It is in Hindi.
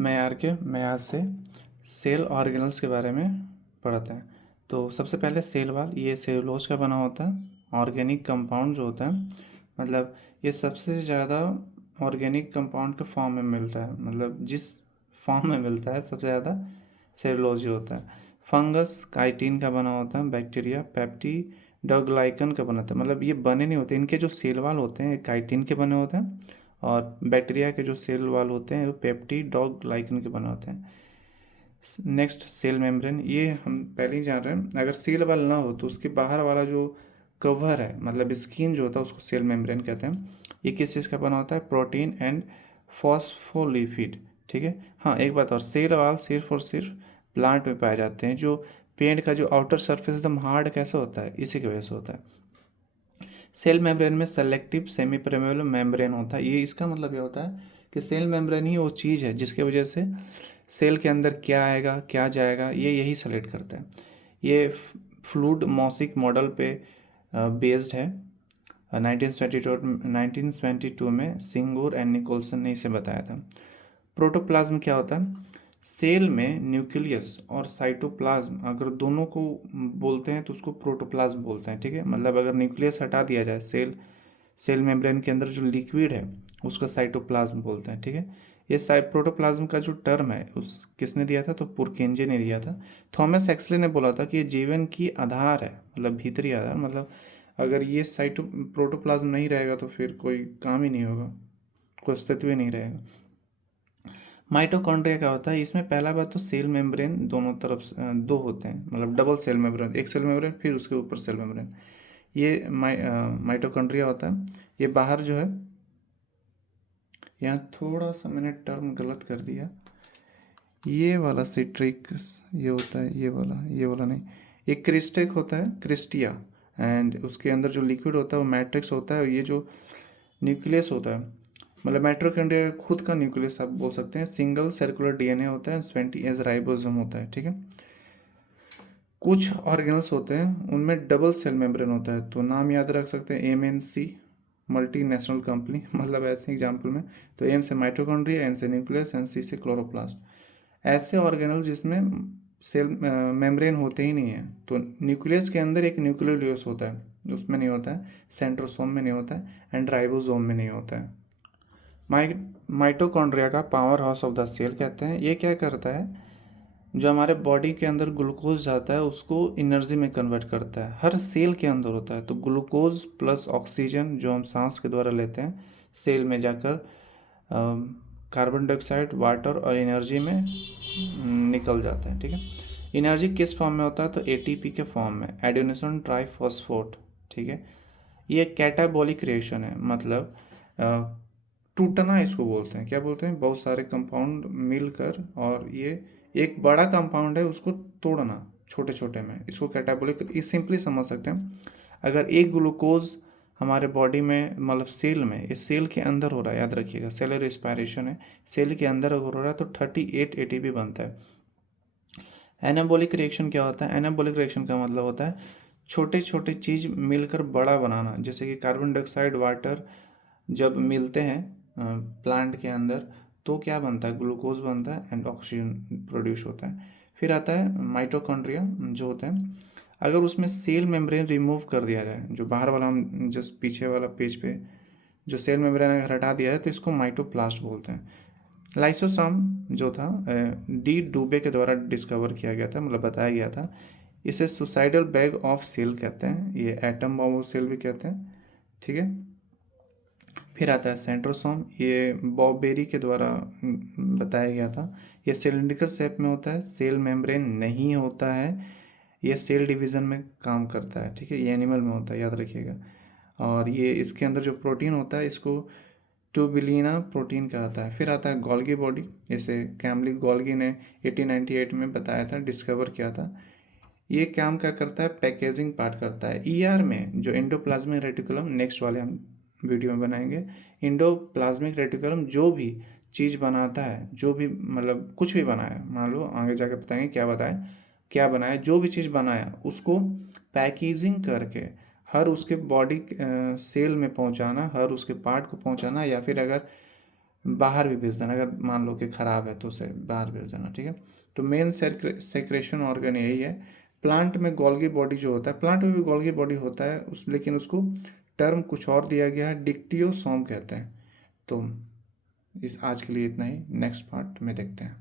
मैं आज से सेल ऑर्गेनल्स के बारे में पढ़ाते हैं। तो सबसे पहले सेल वॉल, ये सेलुलोज का बना होता है। ऑर्गेनिक कंपाउंड जो होता है, मतलब ये सबसे ज़्यादा ऑर्गेनिक कंपाउंड के फॉर्म में मिलता है, मतलब जिस फॉर्म में मिलता है सबसे ज़्यादा सेलुलोज ही होता है। फंगस काइटिन का बना होता है। बैक्टीरिया पेप्टिडोग्लाइकन का बना होता है। मतलब ये बने नहीं होते, इनके जो सेल वॉल होते हैं काइटिन के बने होते हैं, और बैक्टीरिया के जो सेल वॉल होते हैं वो पेप्टिडोग्लाइकन के बने होते हैं। नेक्स्ट सेल मेम्ब्रेन, ये हम पहले ही जान रहे हैं। अगर सेल वॉल ना हो तो उसके बाहर वाला जो कवर है, मतलब स्किन जो होता है, उसको सेल मेम्ब्रेन कहते हैं। ये किस चीज़ का बना होता है? Protein and phospholipid. ठीक है। हाँ, एक बात और, सेल वॉल सिर्फ और सिर्फ प्लांट में पाए जाते हैं। जो पेड़ का जो आउटर सरफेस एकदम हार्ड कैसे होता है, इसी की वजह से होता है। सेल मेम्ब्रेन में सेलेक्टिव सेमी परमेबल मेम्ब्रेन होता है। ये इसका मतलब ये होता है कि सेल मेम्ब्रेन ही वो चीज़ है जिसके वजह से सेल के अंदर क्या आएगा क्या जाएगा, ये यही सेलेक्ट करता है। ये फ्लूड मॉसिक मॉडल पे बेस्ड है। 1922 में सिंगूर एंड निकोलसन ने इसे बताया था। प्रोटोप्लाज्म क्या होता है? सेल में न्यूक्लियस और साइटोप्लाज्म अगर दोनों को बोलते हैं तो उसको प्रोटोप्लाज्म बोलते हैं। ठीक है। मतलब अगर न्यूक्लियस हटा दिया जाए, सेल मेम्ब्रेन के अंदर जो लिक्विड है उसको साइटोप्लाज्म बोलते हैं। ठीक है। ये प्रोटोप्लाज्म का जो टर्म है उस किसने दिया था? तो पुरकेंजे ने दिया था। थॉमस एक्सले ने बोला था कि ये जीवन की आधार है, मतलब भीतरी आधार। मतलब अगर ये प्रोटोप्लाज्म नहीं रहेगा तो फिर कोई काम ही नहीं होगा, कोई अस्तित्व ही नहीं रहेगा। माइटोकॉन्ड्रिया क्या होता है? इसमें पहला बात तो सेल मेम्ब्रेन दोनों तरफ दो होते हैं, मतलब डबल सेल मेम्ब्रेन, एक सेल मेम्ब्रेन फिर उसके ऊपर सेल मेम्ब्रेन। ये माइटोकॉन्ड्रिया होता है। ये बाहर जो है, यहाँ थोड़ा सा मैंने टर्म गलत कर दिया। ये वाला सिट्रिक्स ये होता है, ये वाला नहीं। ये क्रिस्टेक होता है, क्रिस्टिया। एंड उसके अंदर जो लिक्विड होता है वो मैट्रिक्स होता है। और ये जो न्यूक्लियस होता है, मतलब माइटोकॉन्ड्रिया खुद का न्यूक्लियस आप बोल सकते हैं। सिंगल सर्कुलर डीएनए होता है, 20 एज राइबोसोम होता है। ठीक है। कुछ ऑर्गेनल्स होते हैं उनमें डबल सेल मेम्ब्रेन होता है, तो नाम याद रख सकते हैं। एमएनसी मल्टीनेशनल कंपनी मतलब ऐसे एग्जाम्पल में, तो एम से माइटोकॉन्ड्रिया, एन से न्यूक्लियस, एन सी से क्लोरोप्लास्ट। ऐसे ऑर्गेनल जिसमें सेल मेम्ब्रेन होते ही नहीं है, तो न्यूक्लियस के अंदर एक न्यूक्लियोलस होता है, उसमें नहीं होता है। सेंट्रोसोम में नहीं होता है, एंड राइबोसोम में नहीं होता है। माइटोकॉन्ड्रिया का power house of the cell कहते हैं। ये क्या करता है? जो हमारे बॉडी के अंदर ग्लूकोज जाता है उसको एनर्जी में कन्वर्ट करता है। हर सेल के अंदर होता है। तो ग्लूकोज प्लस ऑक्सीजन जो हम सांस के द्वारा लेते हैं, सेल में जाकर कार्बन डाइऑक्साइड, वाटर और एनर्जी में निकल जाता है। ठीक है। एनर्जी किस फॉर्म में होता है? तो एटीपी के फॉर्म में, एडिनोसिन ट्राइफॉस्फेट। ठीक है। ये कैटाबॉलिक रिएक्शन है, मतलब टूटना इसको बोलते हैं। क्या बोलते हैं? बहुत सारे कंपाउंड मिलकर, और ये एक बड़ा कंपाउंड है उसको तोड़ना छोटे छोटे में, इसको कैटाबॉलिक, इस सिंपली समझ सकते हैं। अगर एक ग्लूकोज हमारे बॉडी में, मतलब सेल में, इस सेल के अंदर हो रहा है, याद रखिएगा सेलर रेस्पिरेशन है, सेल के अंदर अगर हो रहा है तो 38 एटीपी बनता है। एनाबॉलिक रिएक्शन क्या होता है? एनाबॉलिक रिएक्शन का मतलब होता है छोटे छोटे चीज़ मिलकर बड़ा बनाना। जैसे कि कार्बन डाइऑक्साइड, वाटर जब मिलते हैं प्लांट के अंदर तो क्या बनता है? ग्लूकोज बनता है एंड ऑक्सीजन प्रोड्यूस होता है। फिर आता है माइटोकॉन्ड्रिया जो होता है। अगर उसमें सेल मेम्ब्रेन रिमूव कर दिया जाए, जो बाहर वाला हम जस्ट पीछे वाला पेज पे जो सेल मेम्ब्रेन अगर हटा दिया है तो इसको माइटोप्लास्ट बोलते हैं। लाइसोसोम जो था डी डूबे के द्वारा डिस्कवर किया गया था, मतलब बताया गया था। इसे सुसाइडल बैग ऑफ सेल कहते हैं, ये एटम बॉम्ब ऑफ सेल भी कहते हैं। ठीक है। फिर आता है सेंट्रोसोम, ये बॉबेरी के द्वारा बताया गया था। ये सिलिंड्रिकल शेप में होता है, सेल मेम्ब्रेन नहीं होता है, ये सेल डिवीज़न में काम करता है। ठीक है। ये एनिमल में होता है, याद रखिएगा। और ये इसके अंदर जो प्रोटीन होता है इसको ट्यूबिलिना प्रोटीन कहता है। फिर आता है गोल्गी बॉडी, इसे कैमली गोल्गी ने 1898 में बताया था, डिस्कवर किया था। ये काम क्या करता है? पैकेजिंग पार्ट करता है। ईआर में जो एंडोप्लाज्मिक रेटिकुलम, नेक्स्ट वाले हम वीडियो में बनाएंगे। एंडोप्लाज्मिक रेटिकुलम जो भी चीज़ बनाता है, जो भी मतलब कुछ भी बनाया, मान लो आगे जाके बताएंगे क्या बताया, क्या बनाया, जो भी चीज़ बनाया उसको पैकेजिंग करके हर उसके बॉडी सेल में पहुंचाना, हर उसके पार्ट को पहुंचाना, या फिर अगर बाहर भी भेज देना, अगर मान लो कि ख़राब है तो उसे बाहर भेज देना, ठीक है। तो मेन सेक्रेशन ऑर्गन यही है। प्लांट में गोल्गी बॉडी जो होता है, प्लांट में भी गोल्गी बॉडी होता है उस, लेकिन उसको टर्म कुछ और दिया गया है, डिक्टियोसोम कहते हैं। तो इस आज के लिए इतना ही, नेक्स्ट पार्ट में देखते हैं।